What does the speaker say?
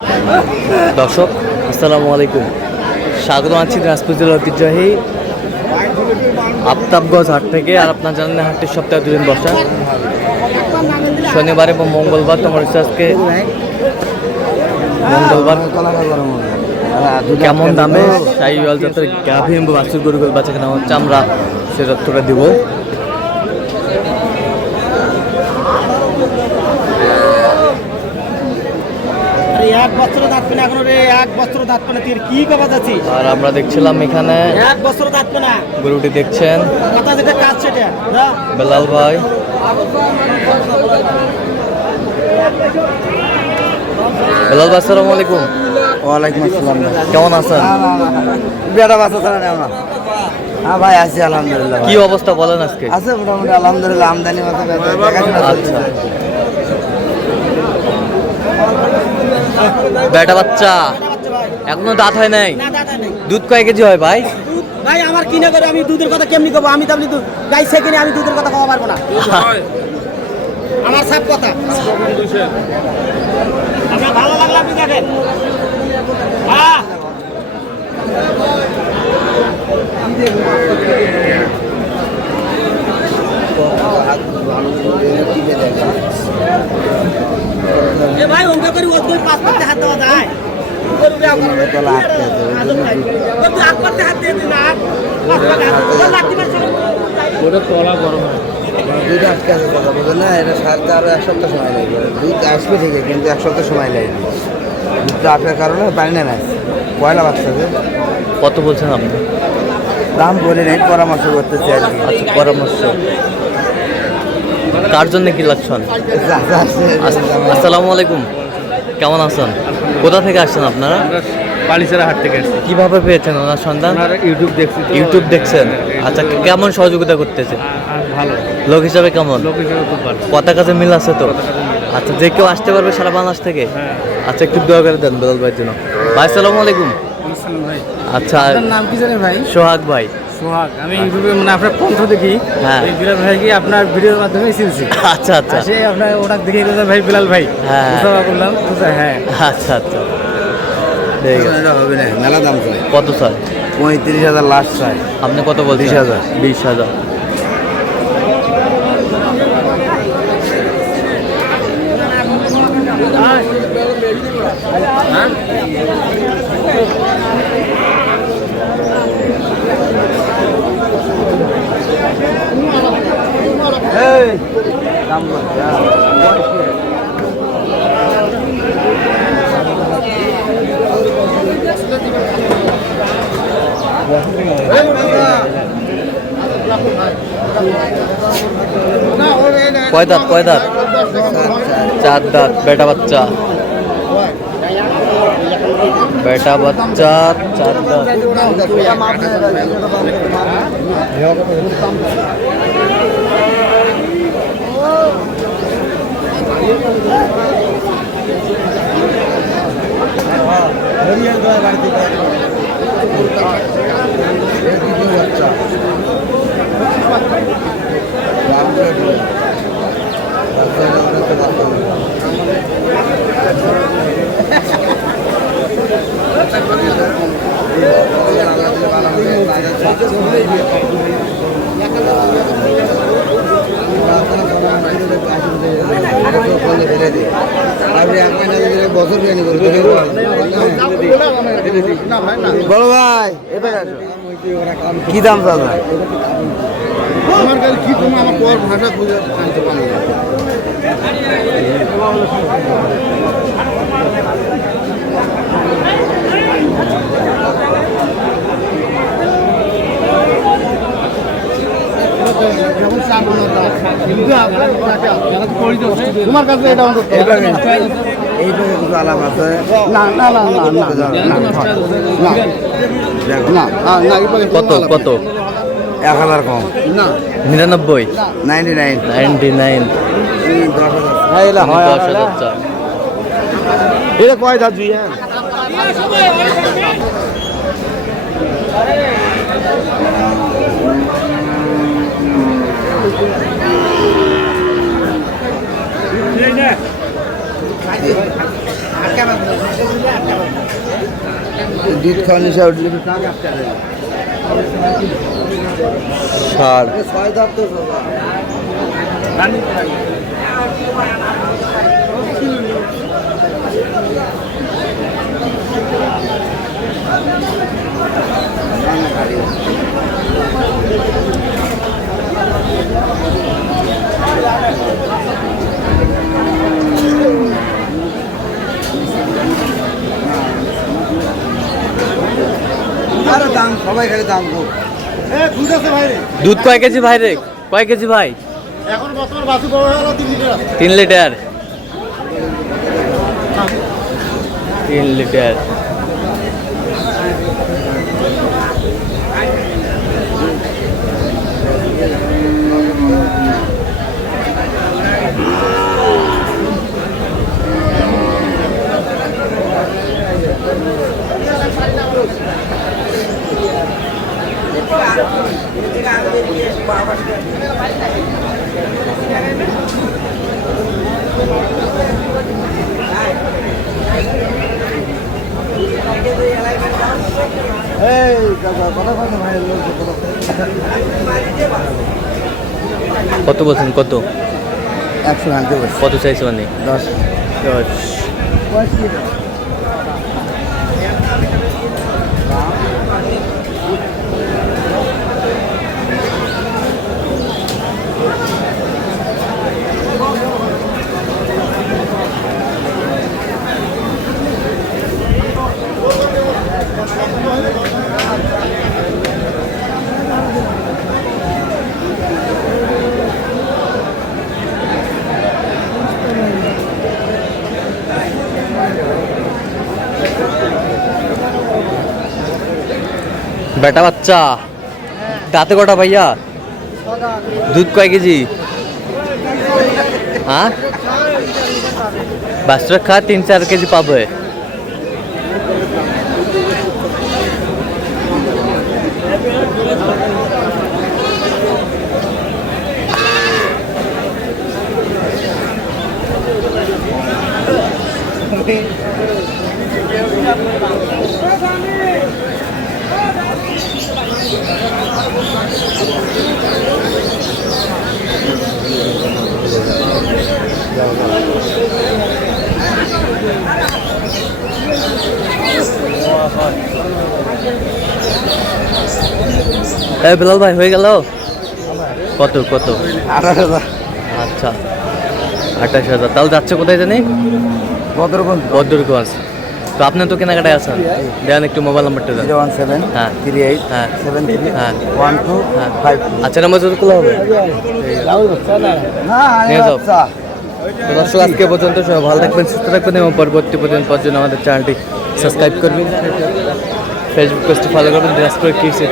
দর্শক আসসালামু আলাইকুম, স্বাগত আছি দিনাজপুর জেলার ঐতিহ্যবাহী আফতাবগঞ্জ হাট থেকে। আর আপনার জানেন হাটটি সপ্তাহে 2 দিন বসা, শনিবার এবং মঙ্গলবার। তোমার আজকে মঙ্গলবার কেমন দামে শাহিওয়াল জাতের গাভী এবং বাছুর গরুগুলো বাচ্চা কেনা হচ্ছে, আমরা সে তথ্যটা দিব। আর আমরা দেখছিলাম এখানে গরুটি দেখছেন বেলাল ভাই। বেলাল ভাই আসসালামু আলাইকুম। ওয়ালাইকুম আসসালাম। কেমন আছেন? বেটা বাচ্চা ছাড়া নেও না। হ্যাঁ ভাই আছি আলহামদুলিল্লাহ। কি অবস্থা বলেন আজকে? আছে মোটামুটি আলহামদুলিল্লাহ, আমদানি মতো আচ্ছা, বেটা বাচ্চা এখনো দাঁত হয় নাই। দুধ কয় কেজি হয় ভাই? ভাই আমার কিনে করে আমি দুধের কথা কেমনি কব? আমি তো আপনি গাই সে কিনে আমি দুধের কথা কওয়া পারবো না। আমার সব কথা আপনার ভালো লাগলে আপনি দেখেন। হ্যাঁ ভাই ওকে করে ওই পাসপোর্টে হাত দেওয়া যায়। দুধ আটকে আছে কথা বলছে না, এটা সারতে আরো 1 সপ্তাহ সময় লাগবে। দুধ আসবে ঠিকই, কিন্তু 1 সপ্তাহ সময় লাগবে। দুধটা আটকার কারণে পানি নেমে আসছে, পয়লা বাচ্চাদের। কত বলছেন আপনি? দাম বলে নেই, পরামর্শ করতেছি আর কি। আচ্ছা, পরামর্শ কার জন্য কি লাগছেন? আসসালামু আলাইকুম, কেমন আছেন? কোথা থেকে আসছেন আপনারা? পালিচারা হাট থেকে আসছি। কিভাবে পেয়েছেন ওনার সন্ধান? ইউটিউব দেখছি। ইউটিউব দেখছেন? আচ্ছা, কেমন সহযোগিতা করতেছে? ভালো লোক হিসাবে কেমন? লোক হিসেবে খুব ভালো। কথা কাছে মিল আছে তো? আচ্ছা, যে কেউ আসতে পারবে সারা বাংলাদেশ থেকে? আচ্ছা, একটু দোয়া করে দেন বেলাল ভাইয়ের জন্য। ভাই আসসালামু আলাইকুম। ভাই আচ্ছা, নাম কি জানেন ভাই? সোহাগ ভাই। সোহাগ। আমি ইউটিউবে মানে আপনার কণ্ঠ দেখি। হ্যাঁ। এই বিলাল ভাইকে আপনার ভিডিওর মাধ্যমে চিনছি। আচ্ছা আচ্ছা, সে আপনার ওটা দেখে গেছে ভাই বিলাল ভাই। হ্যাঁ। মুসাফা করলাম। হ্যাঁ আচ্ছা আচ্ছা, ঠিক আছে। এটা হবে না, মেলা দাম চাই। কত স্যার? 35,000 লাস্ট চাই। আপনি কত বলছেন? 20,000। 20,000। দাম বলছে কয় দাঁত? কয় দাঁত? 4 দাঁত। বেটা বাচ্চা, বেটা বাচ্চা 4 দাঁত। বড় ভাই কি দাম চাওয়া? আমার কাছে কি তুমি আমার পর ভাষা খুঁজে আনতে পারি না। তোমার কাছে এটা এইটা কিছু আলাপ আছে না না না না না না কত কত? 1,000 কম না 99, 99 99। 10,000 10,000 এটা কয় দাঁত দুই? হ্যাঁ দুধ খাওয়া নিশা উঠলে ষাট। ছয় দাঁত তো আরে দাম সবাই খালি দাম খুব দুধ আছে ভাই রে। দুধ কয় কেজি ভাই রে? কয় কেজি ভাই? এখন বর্তমান বাসু বড় হলো 3 লিটার আছে। 3 লিটার। 3 লিটার। এই কাকা কথা কথা ভাই কত বলছেন? কত 100 ভাঙতে বসে কত চাইছে মানে? 10 10। বেটা বাচ্চা দাঁতে কটা ভাইয়া? দুধ কয় কেজি? হ্যাঁ বাচ্চা খা 3-4 কেজি পাবে। এই বিলাল ভাই হয়ে গেল? কত কত? 28,000 আচ্ছা 28,000। তাহলে যাচ্ছে কোথায় জানি? বদরগঞ্জ বদরগঞ্জ। তো আপনি তো কেনাকাটায় আছেন, দেন একটু মোবাইল নাম্বারটা দেন। 017 হ্যাঁ 38 হ্যাঁ 73 হ্যাঁ 12 হ্যাঁ 52 আচ্ছা নাম্বার যদি খোলা হবে। না নিয়ে যাও। আচ্ছা তো দর্শক আজকে পর্যন্ত সবাই ভালো থাকবেন, সুস্থ থাকবেন এবং পরবর্তী পর্যন্ত পাওয়ার জন্য আমাদের চ্যানেলটি সাবস্ক্রাইব করবেন, ফেসবুক পেজটি ফলো করবেন দিনাজপুর কৃষি।